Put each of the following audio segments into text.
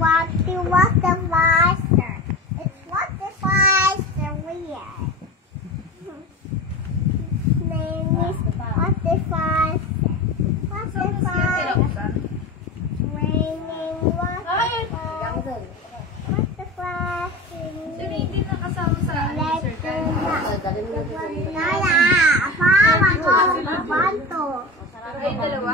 What the faster? It's what the faster weird. Name is what the faster. What the faster? Raining what the faster? Hindi na kasama sa Ay, dalawa?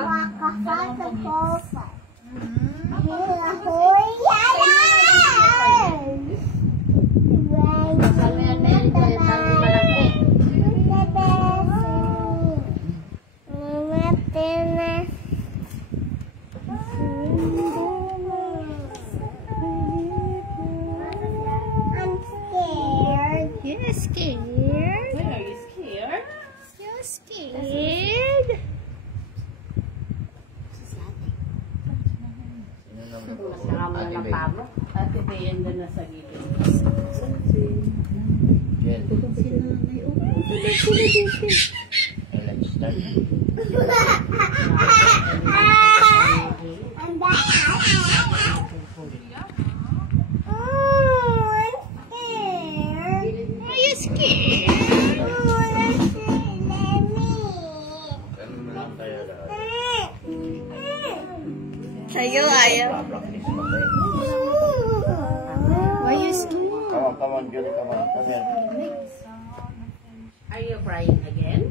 You're scared? Why are you scared? You're scared? Kasama na ng pamo. Ate Bayan na nasa gilid. Ayaw. Why are you scared? Come on, Julie, come on. Come here. Are you crying again?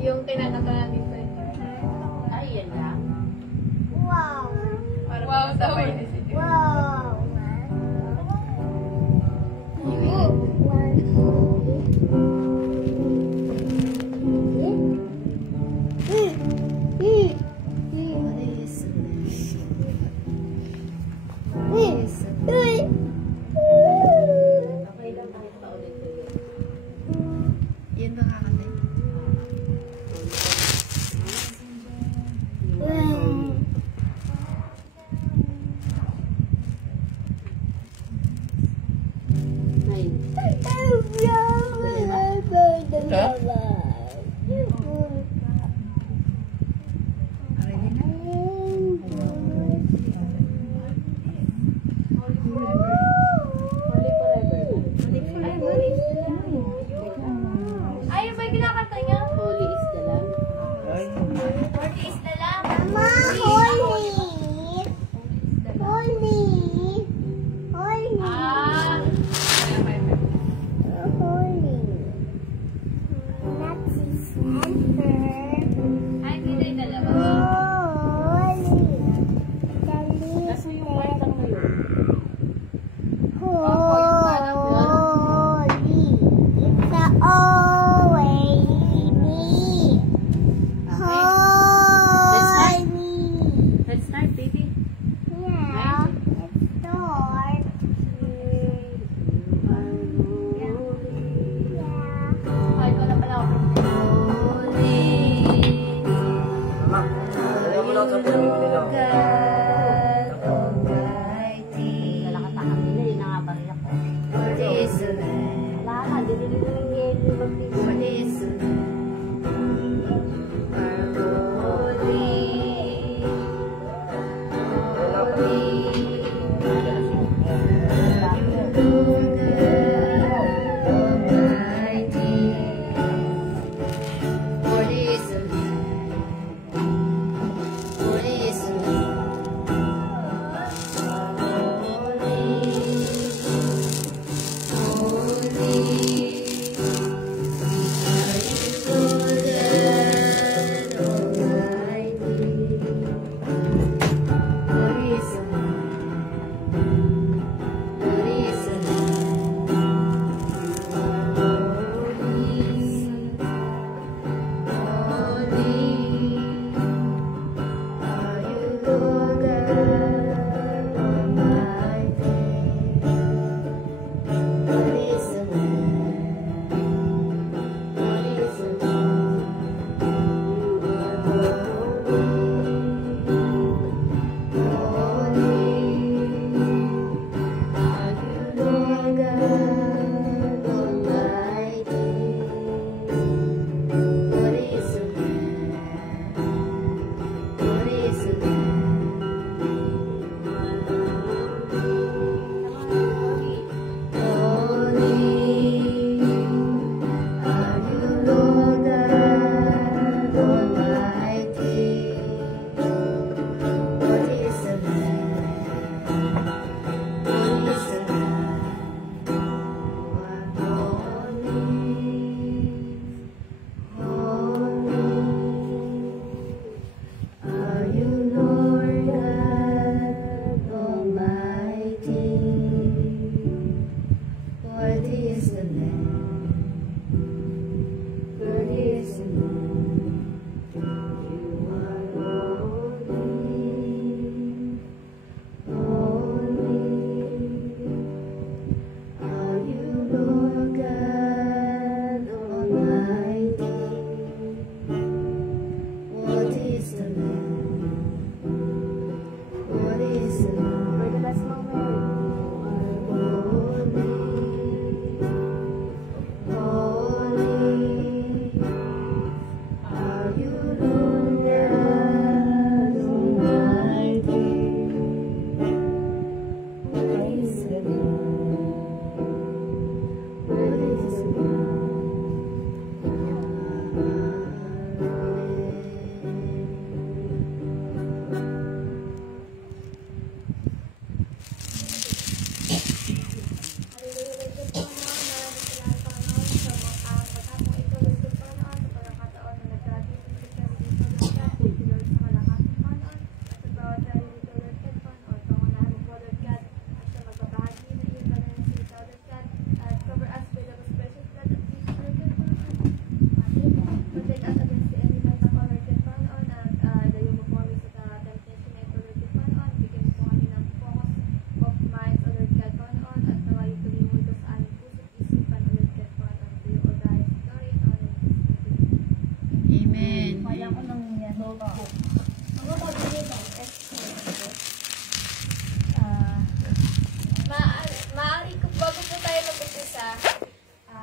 Yung kinakanta natin pa ito. Ay, yan lang. Wow. Wow, sabay na si Julie. Wow. Okay lang kahit paulit ulit. Yun nakakatay.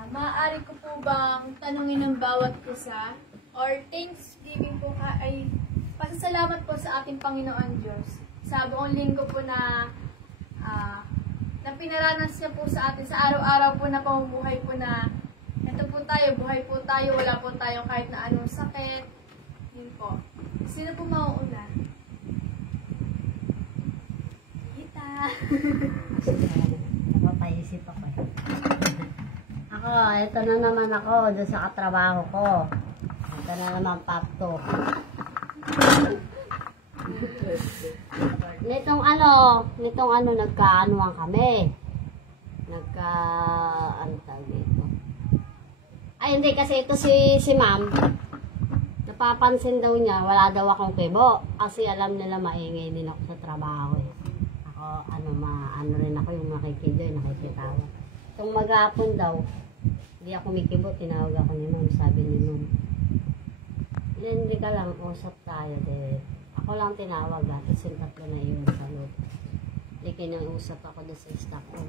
Maaari ko po bang tanungin ng bawat isa or thanksgiving po ay pasasalamat po sa ating Panginoon Diyos sa buong linggo po na pinaranas niya po sa atin sa araw-araw po na pamumuhay po na ito po tayo, buhay po tayo, wala po tayong kahit na anong sakit. Yun po. Sino po mauuna? Kita. Napapaisip ako eh. Ako, ito na naman ako doon sa katrabaho ko. Ito na naman pakto. Nitong ano, nagkaanuhan kami. Ano tawag dito? Ay, hindi kasi ito si ma'am. Napapansin daw niya, wala daw akong kibo. Kasi alam nila maingay din ako sa trabaho eh. Ako, ano rin ako yung nakikidoy, nakikitawa. Itong maghapon daw, hindi ako mikibo, tinawag ako ni ma'am, sabi ni ma'am. Hindi ka lang, usap tayo. Ako lang tinawag, tapos yung tatlo na yun sa loob. Hindi kinausap ako doon sa staff ko.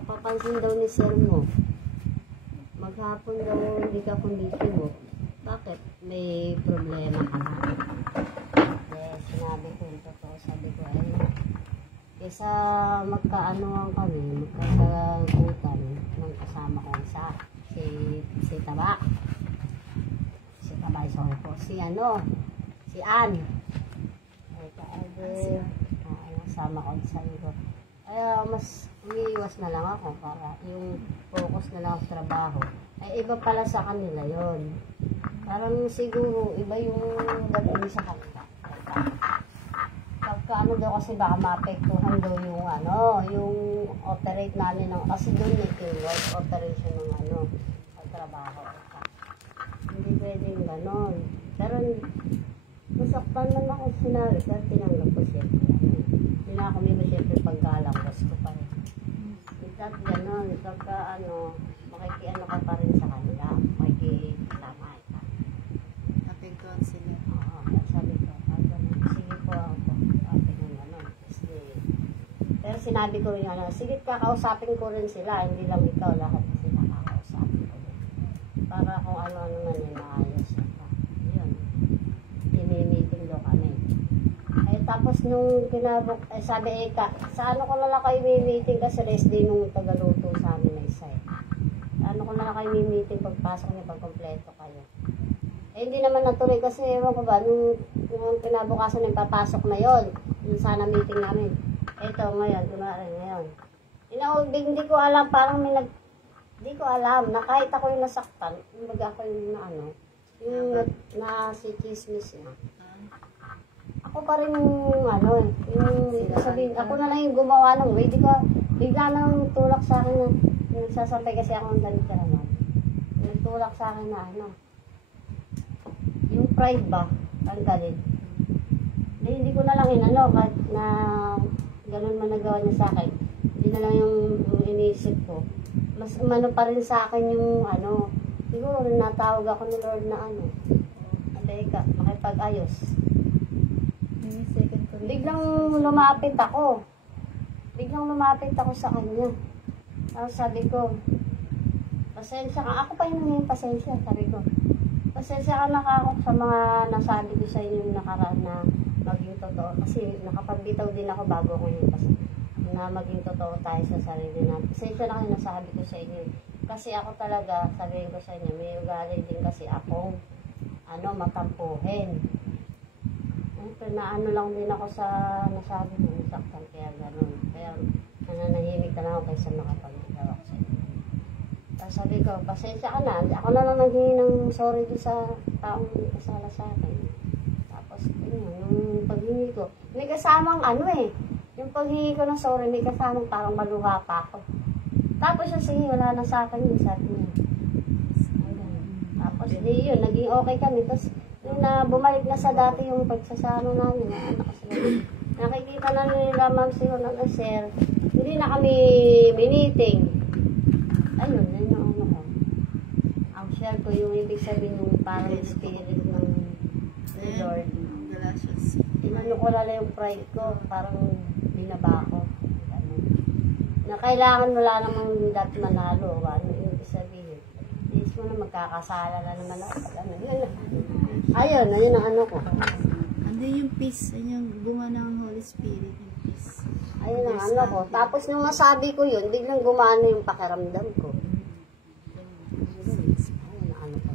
Papansin daw ni sir mo, maghapon daw hindi ka kumikibo. Bakit? May problema ka ba? Sinabi ko yung totoo, sabi ko ay kaysa magkaanoan kami, magkasagutan ng kasama ko isa, si Taba. Si Taba isang ko. Si Ann. Sama ko sa iyo. Kaya mas umiiwas na lang ako para yung focus na lang sa trabaho. Ay iba pala sa kanila yon. Parang siguro iba yung dating sa kanila. Pagka daw kasi baka maapektuhan daw yung operate namin ng kasi doon work operation ng trabaho. Hindi pwedeng ganon. Pero masaktan lang ako sinabi pero tinanggap ko siya. At gano'n, pagka makikiano ka pa rin sa kanila, makikisama ka. Napigtuan sila. Oo, at sabi ko, sige po ako, sabi ko gano'n. Pero sinabi ko rin, sige, kakausapin ko rin sila, hindi lang ikaw, lahat sila kakausapin ko rin. Para kung ano-ano man yung maayos. Yun, tini-meeting daw kami. Tapos nung sabi sa ano ko na lang kayo may-meeting kasi rest day nung tagaluto sa amin na isa eh. Ano ko na lang kayo may-meeting pagpasok niya, pagkompleto kayo. Hindi naman natuloy kasi ewan ko ba, nung kinabukasan yung papasok na yon, yung sana meeting namin. Ito ngayon, ngayon. Hindi ko alam, parang hindi ko alam na kahit ako yung nasaktan, yung ako yung yung si chismis na. Ako pa rin yung sabihin, ako na lang yung gumawa ng way, bigla nang tulak sa akin na, nagsasampay kasi ako ng dalit ka naman. Nagtulak sa akin na yung pride ba, tanggalin. Hindi ko na lang kahit na ganun man nagawa niya sa akin. Hindi na lang yung iniisip ko. Mas umano pa rin sa akin yung siguro natawag ako ni Lord na Abeka, makipag-ayos. Biglang lumapit ako sa kanya. Tapos sabi ko, pasensya ka. Ako pa yung pasensya, sabi ko. Pasensya ka na ako sa mga nasabi ko sa inyo nakaraan na maging totoo. Kasi nakapagbitaw din ako bago ko yung na maging totoo tayo sa sarili natin. Pasensya na kayo nasabi ko sa inyo. Kasi ako talaga, sabihin ko sa inyo, may ugali din kasi akong matampuhin. Lang din ako sa nasabi ko, nasaktan, kaya gano'n. Kaya nananahimik na lang ako kaysa makapag-ikaw ako sa inyo. Tapos sabi ko, pasensya ka na. Ako na lang naghingi ng sorry doon sa taong kasala sa akin. Tapos, yung paghingi ko, may kasamang yung paghingi ko ng sorry, may kasamang parang maluha pa ako. Tapos siya, sige, wala na sa akin yung sabi niya. Tapos, yun, naging okay kami. Tapos, na bumalik na sa dati yung pagsasama namin, nakikita na nila ma'am si Juan sir, hindi na kami meeting. Ayun, yun yung ang share ko yung ibig sabihin ng parang spirit ng Lord. Inano ko lala yung pride ko, parang binaba ko. Na kailangan wala namang dati manalo, yung ibig sabihin. Is mo na magkakasala na naman ako. Ayun ang ko. Yung peace, yung bunga ng Holy Spirit, yung peace. Ayun ang ko. Tapos nung nasabi ko yun, biglang gumana yung pakiramdam ko. Ayun ang ko.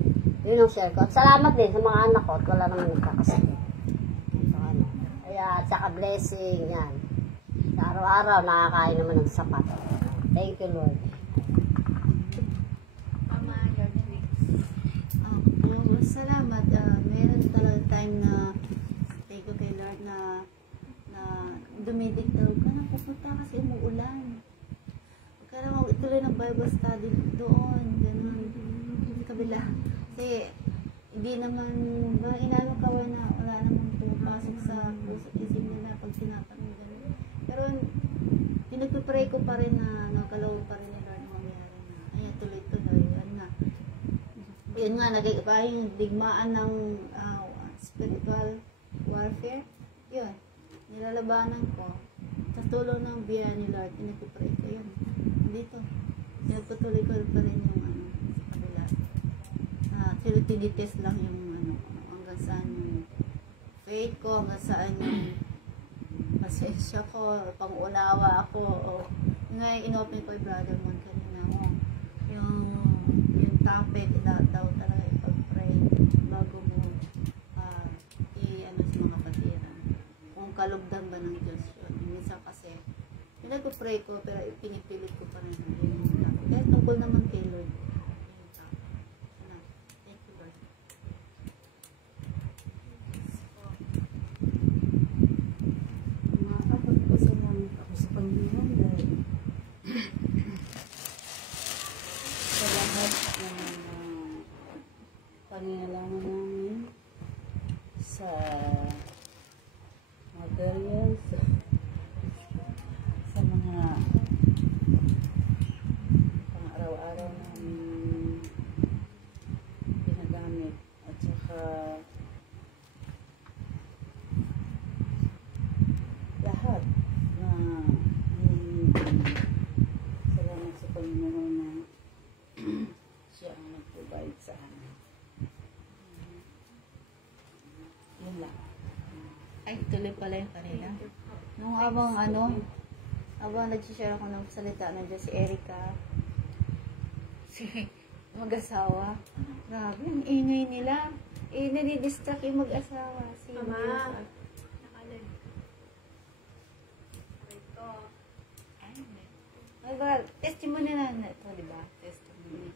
Yun ang share ko. At salamat din sa mga anak ko at wala naman nagkakasakit. Kaya, tsaka blessing, yan. Sa araw-araw, nakakain naman ng sapat. Thank you, Lord. Salamat. Meron talaga time na thank you kay Lord na dumidiktaw ka na pupunta kasi umuulan. Huwag ka naman ituloy ng Bible study doon. Ganun. Sa kabila. Kasi hindi naman inano ka na wala namang pumapasok sa puso isip nila pag tinatanong ganun. Pero pinagpipray ko pa rin na nakalawag pa rin ni Lord na mangyari na. Ayan, tuloy-tuloy. Yun nga, yung digmaan ng spiritual warfare. Yun, nilalabanan ko. Sa tulong ng biyaya ni Lord, pinagpipray ko yun. Dito, pinagpatuloy ko pa rin yung sa kabila. Pero tinitest lang yung hanggang saan yung faith ko, hanggang saan yung pasensya ko, pang-unawa ako. Ngayon, inopen ko yung brother mo kanina mo. Yung topic, daw talaga ipag-pray bago mo sa mga kapatiran. Kung kalugdan ba ng Diyos yun. Minsan kasi, pinag-pray ko, pero pinipilit ko pa rin yung topic. Kaya tungkol naman kay Lord. Thank you, Lord. Makakapagpasalamat ako sa Panginoon dahil sa lahat ng pangailangan namin sa materials, sa mga tuloy pala yung kanina. Nung habang nag-share ako ng salita, nandiyan si Erica, si mag-asawa. Grabe, ang ingay nila. Nadidistract yung mag-asawa. Si Ama. Nakalag. Ito. Ay, ba, testimony na ito, di ba? Testimony.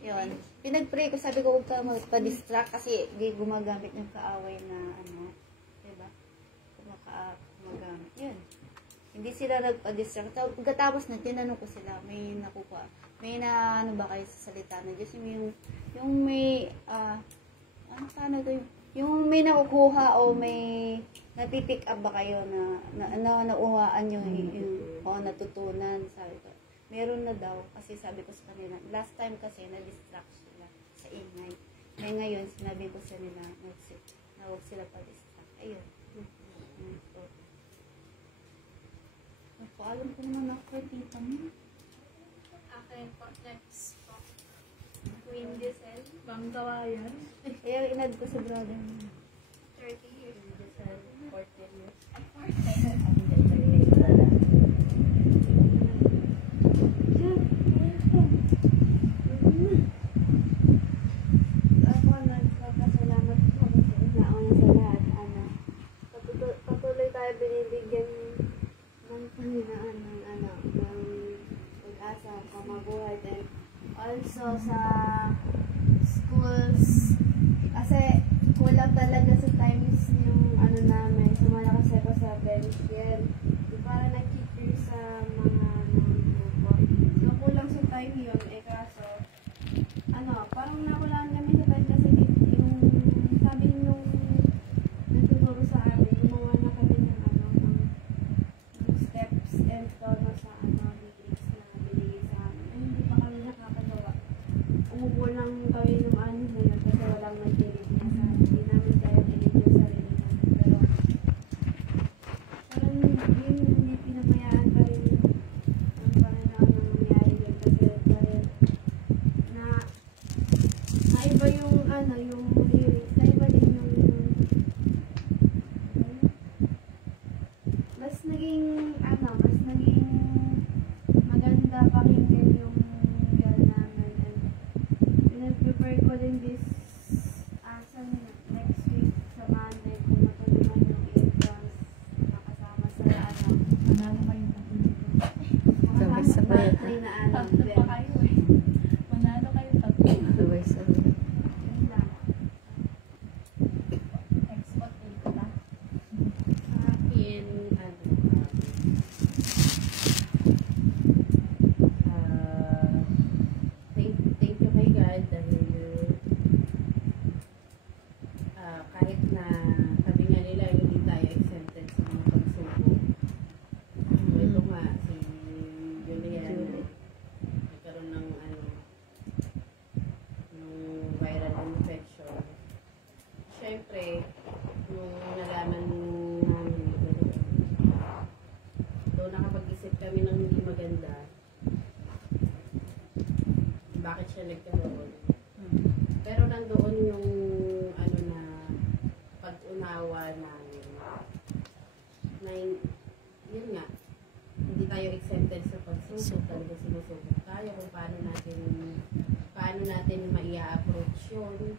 Yun. Pinag-pray ko, sabi ko, huwag ka magpa-distract kasi di gumagamit yung kaaway na di ba? Gumagamit. Yun. Hindi sila nagpa-distract. Pagkatapos na, tinanong ko sila, may nakukuha. May ano ba kayo sa salita na Diyos? Yung may, paano ito yung may nakukuha o may napipick up ba kayo na nauwaan yung natutunan, sabi ko. Meron na daw, kasi sabi ko sa kanila, last time kasi na-distract sila sa ingay. Kaya ngayon, sinabi ko sa nila na huwag sila pa-distract. Ayun. Alam ko naman ako, tita mo. Akin po, next po. Queen Diesel. Bang kawayan. Kaya inad ko sa brother mo. 30 years. 14 years. Ako nagpapasalamat po kasi nauna sa lahat. Patuloy tayo binibigyan ng Panginoon ng pag-asa, pamabuhay, and also sa schools. Kasi kulang talaga sa times yung namin. Sumala kasi ako sa bench yan. Para nag-teacher sa mga grupo. So kulang sa time yun. Kaso, parang nakulaan kami sa time kasi yung sabi nung nagtuturo sa amin, gumawa na kami ng steps and tono sa lyrics na binigay sa amin. Ay, hindi pa kami nakakagawa. Umubo lang kami ng na yun kasi walang nag-dilig na sa amin. Hindi namin kaya dilig yung sarili namin. Pero, parang hindi pinabayaan pa rin ang Panginoon na nangyari yun kasi dahil naiba yung yung lyrics, naiba din yung mas naging maganda pakinggan yung yun namin, and pinag-prepare ko din this next week sa Monday kung matulungan yung exams makasama sa manalo kayong Sabay-sabay. Tatlo pa kayo eh. Manalo kayo tatlo. Sabay-sabay. Yun lang. Export dito lang. Sa akin, thank you kay God dahil kahit na sabi nga nila hindi tayo exempted sa mga pagsubok. Ito nga, si Julian nagkaroon ng viral infection. Siyempre, nung nalaman namin doon nakapag-isip kami ng hindi maganda. Bakit siya nagkaroon? Pero nandoon yung na pag-unawa namin na yun nga, hindi tayo exempted sa pagsubok. Talaga sinusubok tayo kung paano natin maia-approach yun.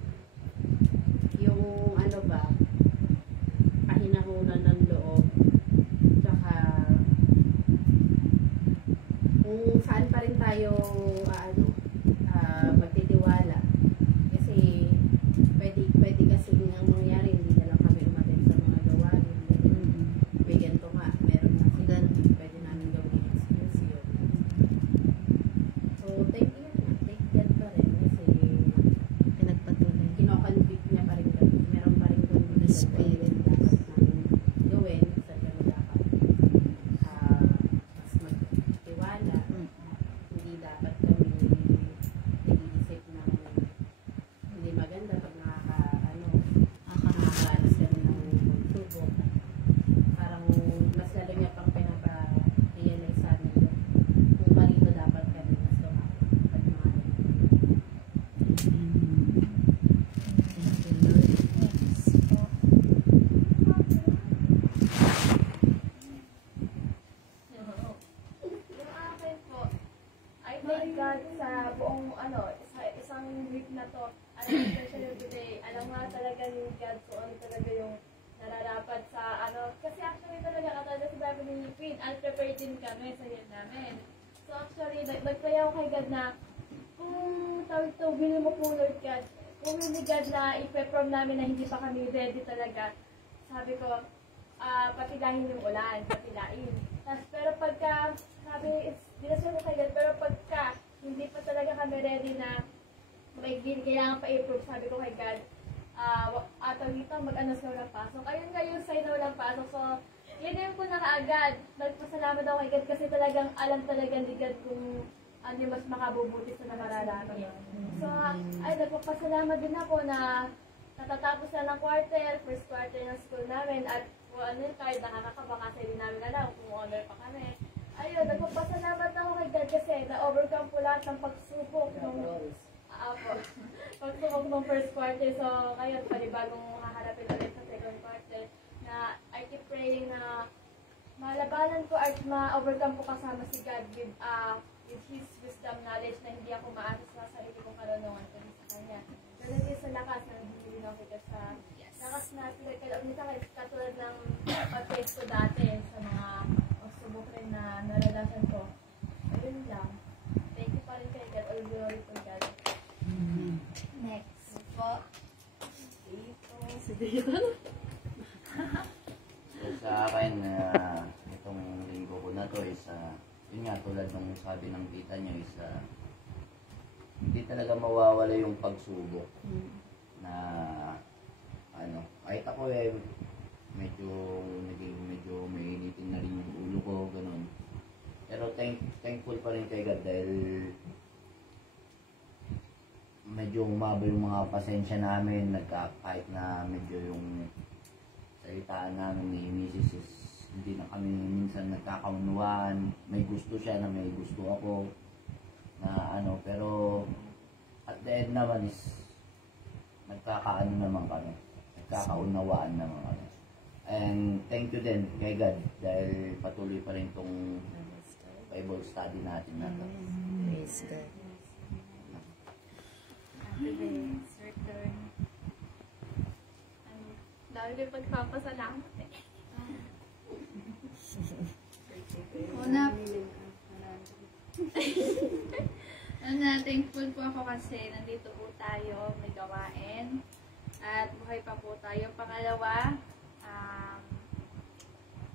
Yung kahinahunan ng loob, tsaka kung saan pa rin tayo magtitiwala. Kasi pwede kasi ang mangyari, hindi na lang kami umatin sa mga gawain. May ganito nga, meron na sila, pwede namin gawin excuse yun. So, thank God pa rin kasi Pinagpatuloy. kinoconvict niya pa rin kami. Meron pa rin kami na Spirit. dapat namin gawin. Sa kami dapat mas magtiwala. Hindi dapat prepare din kami sa year namin. So actually, nag-pray ako kay God na kung tawag ito, will mo po Lord God, kung will ni God na i-prepare namin na hindi pa kami ready talaga, sabi ko, patilahin yung ulan, patilain. Pero pagka, sabi, dinasal ko kay God, pero pagka hindi pa talaga kami ready na may kailangan pa i-prove, sabi ko kay God, tawag ito, mag-anos na walang pasok. Ayun nga yung sign na walang pasok. So, yun yung ko na kaagad. Nagpasalamat ako kay God kasi talagang alam talaga ni God kung ano yung mas makabubuti sa namararami. So, ay, nagpapasalamat din ako na natatapos na ng first quarter ng school namin at kung ano yung kahit nakakakaba kasi hindi namin alam kung honor pa kami. Ayun, nagpapasalamat ako kay God kasi na-overcome po lahat ng pagsubok pagsubok ng first quarter. So, ngayon, panibagong haharapin ulit sa second quarter na I keep praying na malabanan ko at ma-overcome ko kasama si God with His wisdom knowledge na hindi ako maalis sa sarili kong karunungan kundi sa Kanya. Pero din sa lakas na hindi ako kita sa lakas na katulad ng pag-face ko dati sa mga pagsubok rin na naranasan ko. Ayun lang. Thank you pa rin kay God. All glory to God. Next po. So, sa akin, itong linggo ko na to is, yun nga, tulad ng sabi ng tita niyo is, hindi talaga mawawala yung pagsubok na, kahit ako medyo mainitin na rin yung ulo ko, ganun. Pero thankful pa rin kay God dahil medyo umaba yung mga pasensya namin, kahit na medyo yung salitaan namin ni Mrs. is hindi na kami minsan nagkakaunuan. May gusto siya na may gusto ako na pero at the end naman is nagkakaano naman kami, nagkakaunawaan naman kami. And thank you din kay God dahil patuloy pa rin tong Bible study natin na to. Praise God. Return. Dahil yung pagpapasalamat eh. Thankful po ako kasi nandito po tayo, may gawain. At buhay pa po tayo. Pangalawa,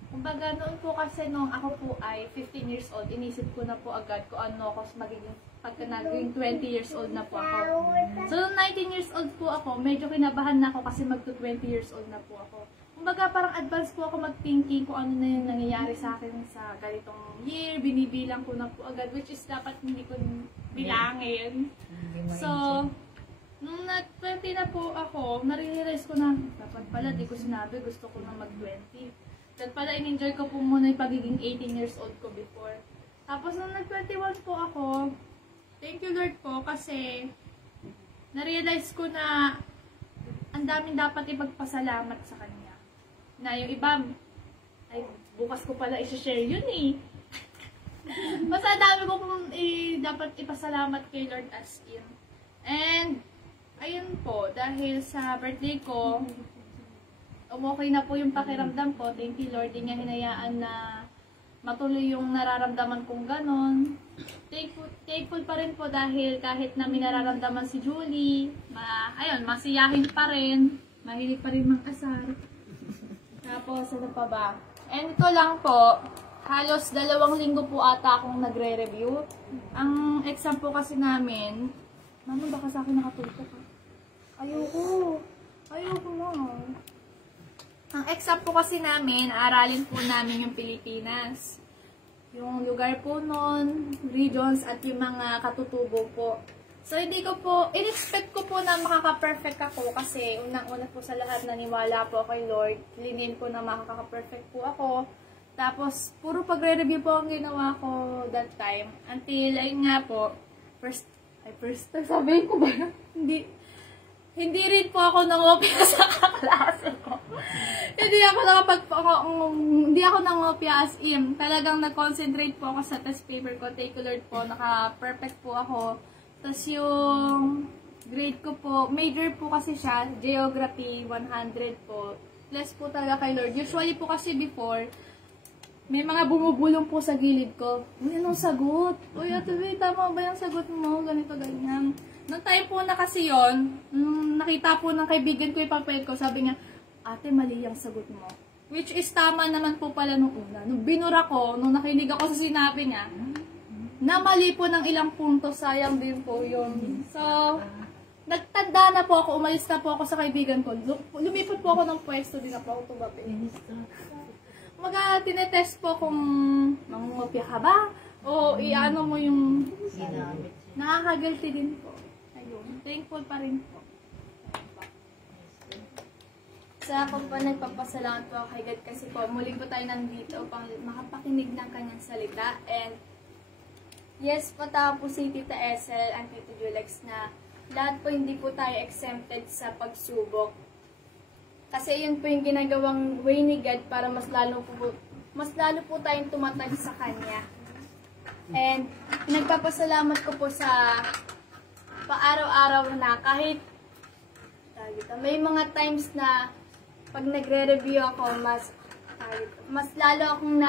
kumbaga noon po kasi nung ako po ay 15 years old, inisip ko na po agad kung ano ako magiging pagka naging 20 years old na po ako. So, nung 19 years old po ako, medyo kinabahan na ako kasi magto-20 years old na po ako. Kumbaga, parang advance po ako mag-thinking kung ano na yung nangyayari sa akin sa ganitong year. Binibilang ko na po agad, which is dapat hindi ko bilangin. So, nung nag-20 na po ako, nare-realize ko na, dapat pala, di ko sinabi, gusto ko na mag-20. Dapat pala, in-enjoy ko po muna yung pagiging 18 years old ko before. Tapos, nung nag-21 po ako, thank you Lord po kasi na-realize ko na ang daming dapat ipagpasalamat sa Kanya. Na yung iba, ay bukas ko pala i-share yun eh. Basta dami ko pong dapat ipasalamat kay Lord as in. And, ayun po, dahil sa birthday ko, okay na po yung pakiramdam ko. Thank you Lord, di niya hinayaan na matuloy yung nararamdaman kong ganon. Thankful pa rin po dahil kahit na may nararamdaman si Julie, masiyahin pa rin, mahilig pa rin mang-asar. Tapos, ano pa ba? And ito lang po, halos 2 linggo po ata akong nagre-review. Ang exam po kasi namin, Mama, baka sa akin nakatulpo ka. Ayoko na. Ang exam po kasi namin, aralin po namin yung Pilipinas. Yung lugar po nun, regions, at yung mga katutubo po. So, hindi ko po, in-expect ko po na makaka-perfect ako kasi unang-una po sa lahat naniwala po kay Lord. Linin ko na makaka-perfect po ako. Tapos, puro pagre-review po ang ginawa ko that time. Until, ayun nga po, first time, sabihin ko ba? Hindi rin po ako nangopya sa kaklase ko. Hindi ako nangopya as in. Talagang nag-concentrate po ako sa test paper ko. Thank you Lord po, naka-perfect po ako. Tapos yung grade ko po, major po kasi siya, Geography, 100 po. Plus po talaga kay Lord. Usually po kasi before, may mga bumubulong po sa gilid ko. Uy, anong sagot? Uy, Ate Bea, tama ba yung sagot mo? Ganito, ganyan. Nung time po na kasi yun, nakita po ng kaibigan ko yung papel ko, sabi niya, ate, mali yung sagot mo. Which is tama naman po pala nung una. Nung binura ko, nung nakinig ako sa sinabi niya, na mali po ng ilang punto, sayang din po yun. So, nagtanda na po ako, umalis na po ako sa kaibigan ko. Lumipat po ako ng pwesto, din na po ako tumabi. Tinetest po kung mangungopia ka ba, o iano mo yung nakaka-guilty din po. Ayun, thankful pa rin po. Sa ako po nagpapasalamat po kay God kasi po muli po tayo nandito upang makapakinig ng kanyang salita. And yes po, tao po si Tita Ethel and Tito Julex na lahat po hindi po tayo exempted sa pagsubok. Kasi yun po yung ginagawang way ni God para mas lalo po tayong tumatag sa Kanya. And nagpapasalamat ko po sa paaraw-araw na kahit may mga times na pag nagre-review ako, mas lalo akong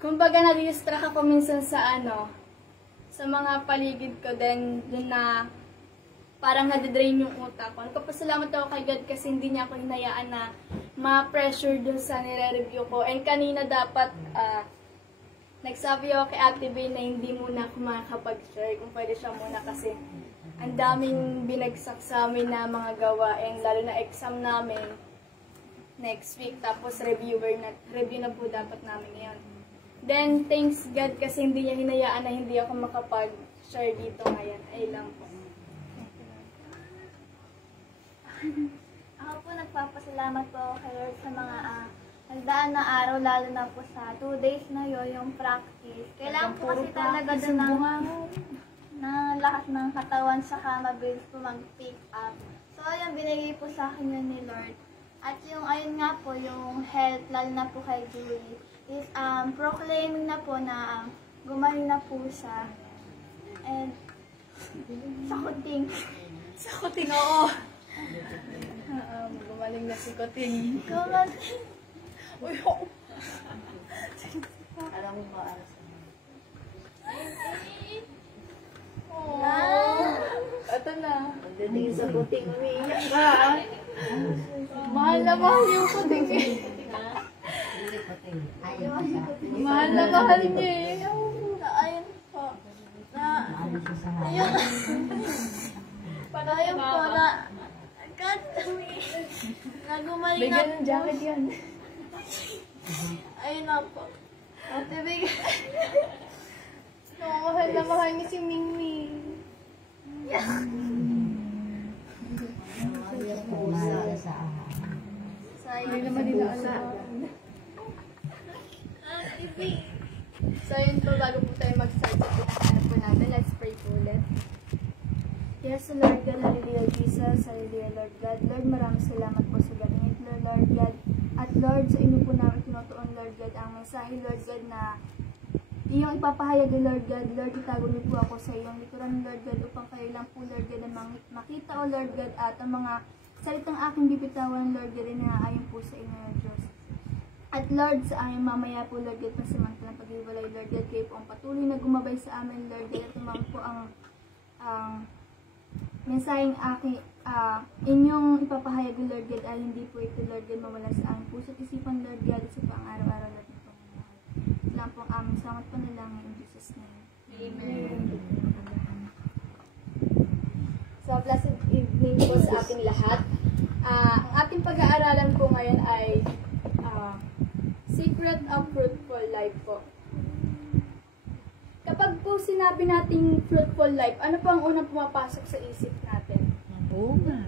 kumbaga na-distract ako minsan sa sa mga paligid ko din na parang nadidrain yung utak ko. Nagpapasalamat ako kay God kasi hindi niya ako hinayaan na ma-pressure dun sa nire-review ko. And kanina dapat nagsabi ako kay Ate Bea na hindi muna ako makakapag-share kung pwede siya muna kasi ang daming binagsak sa amin na mga gawain, lalo na exam namin next week, tapos review na po dapat namin ngayon. Then, thanks God kasi hindi niya hinayaan na hindi ako makapag-share dito ngayon. Ay lang po. Ako po nagpapasalamat po kay Lord sa mga nagdaan na araw, lalo na po sa 2 days na yun, yung practice. Kailangan po kasi talaga doon na lahat ng katawan sa mabilis po mag-pick up. So, ayun, binigay po sa akin yun ni Lord. At yung, ayun nga po, yung health, lalo na po kay Julie, is proclaiming na po na gumaling na po siya. And, sa kuting. Sa kuting, oo. Gumaling na si kuting. Gumaling. Uy, oo. Alam mo ba, Ito na. pagdating sa puting umiiyak ka. Mahal na mahal yung kuting eh. Mahal na mahal niya eh. Ayun po. Ayun. Ayun po na. God, na gumaling na Bigyan ng jacket yan. Ayun na po. Ate, bigyan. Mahal na mahal niya si Mingming. Hindi naman nila alam. So, yun po, bago po tayo mag-start sa pinakahanap po natin, let's pray po ulit. Yes, Lord God, hallelujah, Jesus, hallelujah, Lord God. Lord, maraming salamat po sa ganit, Lord God. At Lord, sa inyo po namin tinutuon, Lord God, ang mensahe, Lord God, na iyong ipapahayag, Lord God. Lord, itago niyo po ako sa iyong likuran, Lord God, upang kayo lang po, Lord God, na makita o, Lord God, at ang mga salitang aking bibitawan, Lord God, ay nangaayon po sa inyo, Diyos. At Lord, sa aming mamaya po, Lord God, pansamantalang pag-iwalay, Lord God, kayo po ang patuloy na gumabay sa amin, Lord God, at tumang po ang mensaheng aking inyong ipapahayag, Lord God, ay hindi po ito, Lord God, mawala sa aming puso at isipan, Lord God, at sa pang-araw-araw, Lord God, ito lang po ang aming salamat po na lang in Jesus' name. Amen. So, blessed evening po sa ating lahat. Ang ating pag-aaralan po ngayon ay Secret of Fruitful Life po. Kapag po sinabi nating fruitful life, ano po ang unang pumapasok sa isip natin? Bunga.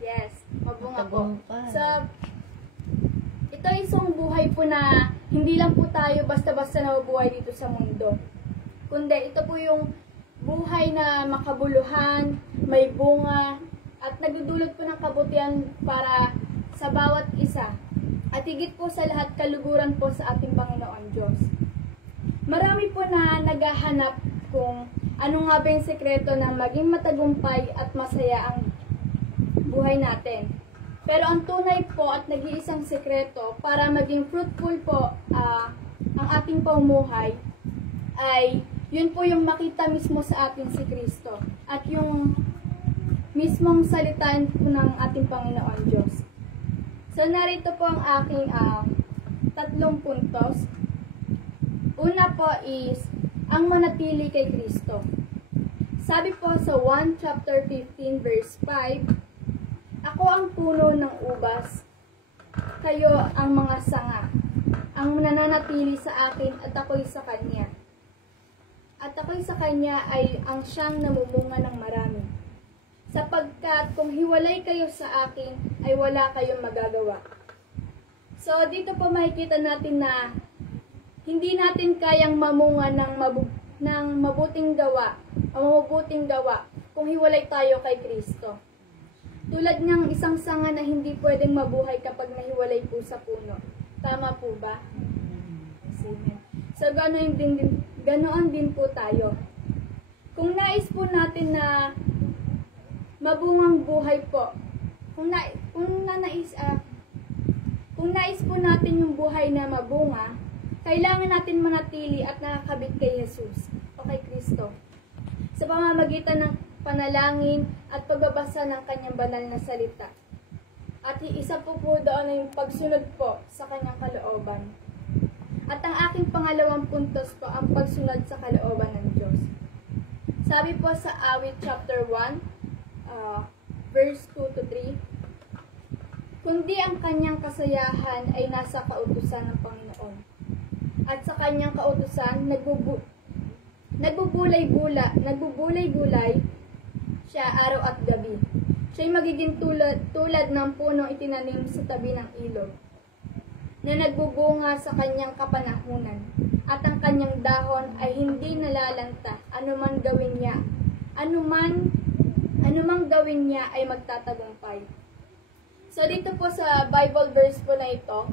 Yes, mabunga po. So, ito ay isang buhay po na hindi lang po tayo basta-basta nabubuhay dito sa mundo. Kundi ito po yung buhay na makabuluhan, may bunga, at nagdudulot po ng kabutihan para sa bawat isa. At higit po sa lahat, kaluguran po sa ating Panginoon Diyos. Marami po na naghahanap kung ano nga ba yung sekreto na maging matagumpay at masaya ang buhay natin. Pero ang tunay po at nag-iisang sekreto para maging fruitful po ang ating pamumuhay ay yun po yung makita mismo sa atin si Kristo at yung mismong salitaan po ng ating Panginoon Diyos. So narito po ang aking 3 puntos. Una po is ang manatili kay Kristo. Sabi po sa 1 chapter 15 verse 5, ako ang puno ng ubas, kayo ang mga sanga, ang nananatili sa akin at ako'y sa Kanya. At ako'y sa Kanya ay ang siyang namumunga ng marami. Sapagkat kung hiwalay kayo sa akin, ay wala kayong magagawa. So, dito po makikita natin na hindi natin kayang mamunga ng mabuting gawa, kung hiwalay tayo kay Kristo. Tulad ng isang sanga na hindi pwedeng mabuhay kapag nahiwalay po sa puno. Tama po ba? So, ganoon din po tayo. Kung nais po natin na mabungang buhay po, kung nais po natin yung buhay na mabunga, kailangan natin manatili at nakakabit kay Jesus o kay Kristo sa pamamagitan ng panalangin at pagbabasa ng kanyang banal na salita. At isa po doon ay yung pagsunod po sa kanyang kalooban. At ang aking pangalawang puntos po ang pagsunod sa kalooban ng Diyos. Sabi po sa Awit chapter 1, verse 2 to 3, kundi ang kanyang kasayahan ay nasa kautusan ng Panginoon. At sa kanyang kautusan, nagbubulay-bulay siya araw at gabi. Siya'y magiging tulad ng punong itinanim sa tabi ng ilog, na nagbubunga sa kanyang kapanahunan, at ang kanyang dahon ay hindi nalalanta, anumang gawin niya ay magtatagumpay. So dito po sa Bible verse po na ito,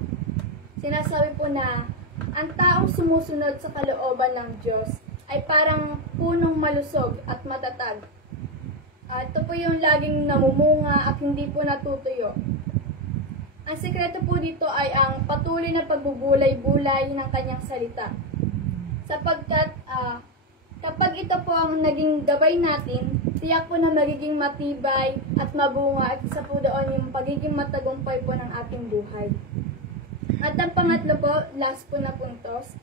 sinasabi po na ang taong sumusunod sa kalooban ng Diyos ay parang punong malusog at matatag. Ito po yung laging namumunga at hindi po natutuyo. Ang sekreto po dito ay ang patuloy na pagbubulay-bulay ng kanyang salita. Sapagkat kapag ito po ang naging gabay natin, tiyak po na magiging matibay at mabunga at isa po doon yung pagiging matagumpay po ng ating buhay. At ang pangatlo po, last po na puntos,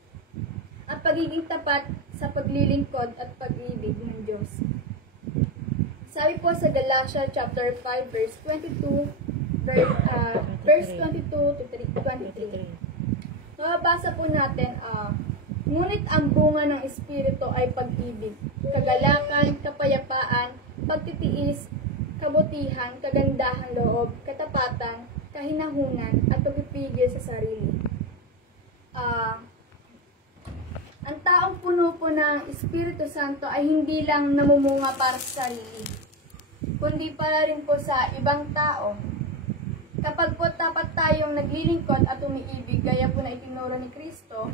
ang pagiging tapat sa paglilingkod at pag-ibig ng Diyos. Sabi po sa Galatia chapter 5 verse 22, verse 22 to 23. Mababasa po natin, ngunit ang bunga ng Espiritu ay pag-ibig, kagalakan, kapayapaan, pagtitiis, kabutihan, kagandahang loob, katapatan, kahinahunan, at pagpipigil sa sarili. Ang taong puno po ng Espiritu Santo ay hindi lang namumunga para sa sarili, kundi para rin po sa ibang tao. Kapag po tapat tayong naglilingkod at umiibig, gaya po na itinuro ni Kristo,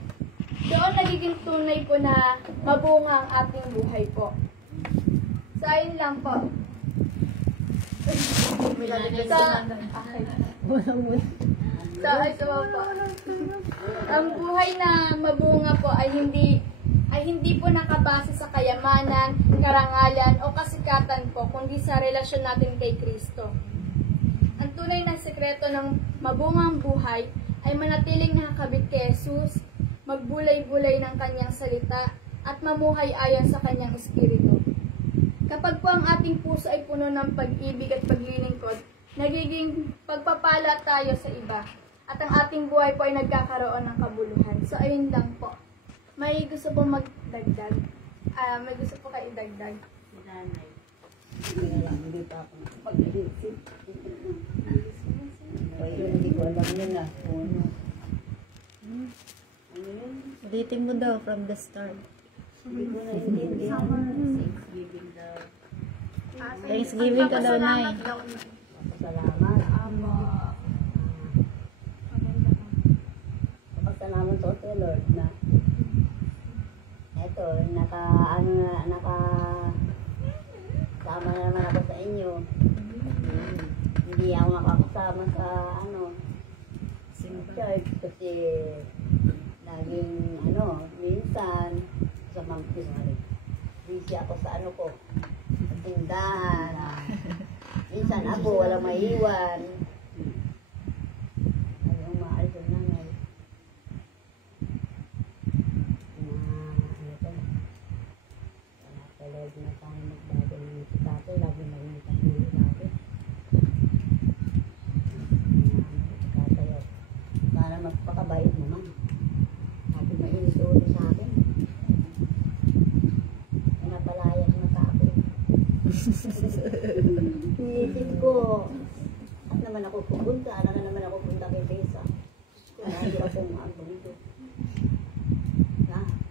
doon nagiging tunay po na mabunga ang ating buhay po. So, ayun lang po. Ito po. Ang buhay na mabunga po ay hindi po nakabase sa kayamanan, karangalan, o kasikatan po, kundi sa relasyon natin kay Kristo. Ang tunay na sekreto ng mabungang buhay ay manatiling nakakabit kay Jesus, magbulay-bulay ng kanyang salita, at mamuhay ayon sa kanyang espiritu. Kapag po ang ating puso ay puno ng pag-ibig at paglilingkod, nagiging pagpapala tayo sa iba, at ang ating buhay po ay nagkakaroon ng kabuluhan. So, ayun lang po. May gusto po magdagdag? May gusto po kayo idagdag? Hindi pa ako pag-isip. Hindi ko alam yun na. Ulitin mo daw from the start. Hindi ko na hindi. Thanksgiving ka daw, Nay. Salamat. Salamat po sa Lord na eto, sama na naman ako sa inyo. Hindi ako makakasama sa siya kasi laging minsan sa mampis busy ako sa ko, sa tindahan. Minsan ako walang maiwan. Ayaw maalis yung nanay. Palagi na tayo magbagal ng tatay, lagi narinig ang ulo natin. Tatay, para magpakabait mo man. Lagi mainit ulo sa akin. Napalayas na tapo. Iisip ko, at naman ako pupunta, na naman ako punta kay Tessa. Kung lagi akong maabulito.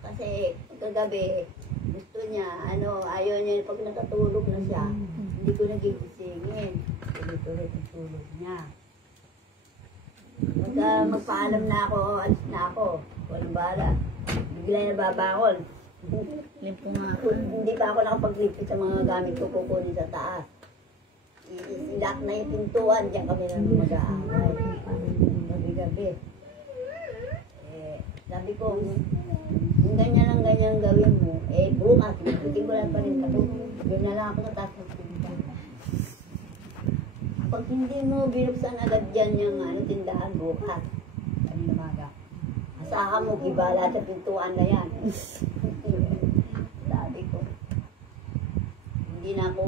Kasi kagabi, gusto niya, ayaw niya pag nakatulog na siya, hindi ko nagigisingin. Tuloy-tuloy ang tulog niya. Pagka magpaalam na ako, alis na ako. Walang bala. Bigla na babakol. Hindi pa ako nakapaglipit sa mga gamit ko kukunin sa taas. Isilak na yung pintuan, diyan kami na mag-aaway. Gabi-gabi. Sabi ko, kung ganyan lang ganyan gawin mo, bukas, hindi ko lang pa rin katulog. Doon na lang ako sa taas ng tindahan. Pag hindi mo binuksan agad dyan yung tindahan bukas, sabi na maga, asahan mo, gibala sa pintuan na yan. Sabi ko, hindi na ako,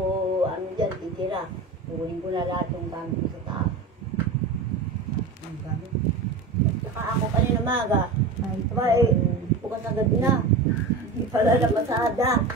dyan, titira. Kukunin ko na lahat yung gamit ko sa taas. Ang gamit. Saka ako kanina maga, bukas agad na. Hindi pala na pasada.